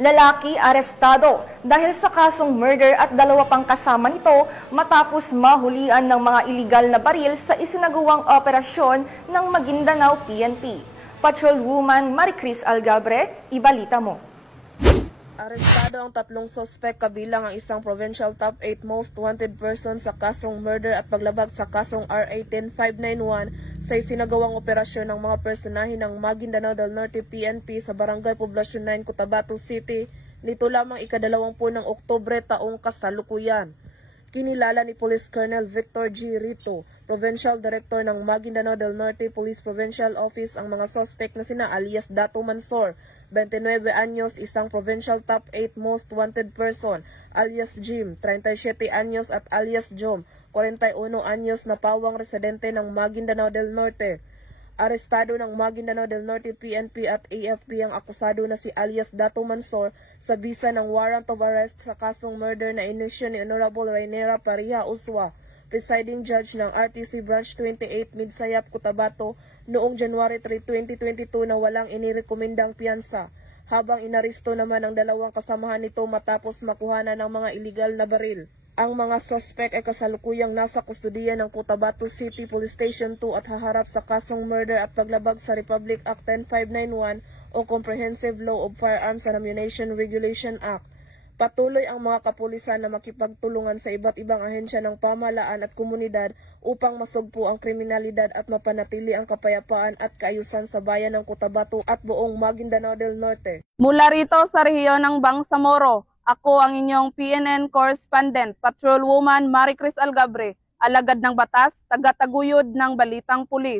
Lalaki arestado dahil sa kasong murder at dalawa pang kasama nito matapos mahulian ng mga iligal na baril sa isinagawang operasyon ng Maguindanao PNP. Patrolwoman Maricris Algabre, ibalita mo. Arestado ang tatlong sospek kabilang ang isang provincial top 8 most wanted person sa kasong murder at paglabag sa kasong R18591 sa isinagawang operasyon ng mga personahe ng Maguindanao del Norte PNP sa Barangay Poblacion 9, Cotabato City nito lamang ika-20 ng Oktubre taong kasalukuyan. Kinilala ni Police Colonel Victor G. Rito, Provincial Director ng Maguindanao del Norte Police Provincial Office ang mga suspect na sina alias Dato Mansor, 29 anyos, isang Provincial Top 8 Most Wanted Person, alias Jim, 37 anyos at alias Jom, 41 anyos na pawang residente ng Maguindanao del Norte. Arestado ng Maguindanao del Norte PNP at AFP ang akusado na si alias Dato Mansor sa bisa ng warrant of arrest sa kasong murder na inisyo ni Honorable Rainera Pariha Uswa, presiding judge ng RTC Branch 28 Midsayap, Cotabato noong January 3, 2022 na walang inirekomendang piyansa, habang inaristo naman ang dalawang kasamahan nito matapos makuhanan ng mga iligal na baril. Ang mga suspect ay kasalukuyang nasa kustudiya ng Cotabato City Police Station 2 at haharap sa kasong murder at paglabag sa Republic Act 10591 o Comprehensive Law of Firearms and Ammunition Regulation Act. Patuloy ang mga kapulisan na makipagtulungan sa iba't ibang ahensya ng pamahalaan at komunidad upang masugpo ang kriminalidad at mapanatili ang kapayapaan at kaayusan sa bayan ng Cotabato at buong Maguindanao del Norte. Mula rito sa rehiyon ng Bangsamoro, ako ang inyong PNN correspondent, Patrolwoman Maricris Algabre, alagad ng batas, tagataguyod ng balitang pulis.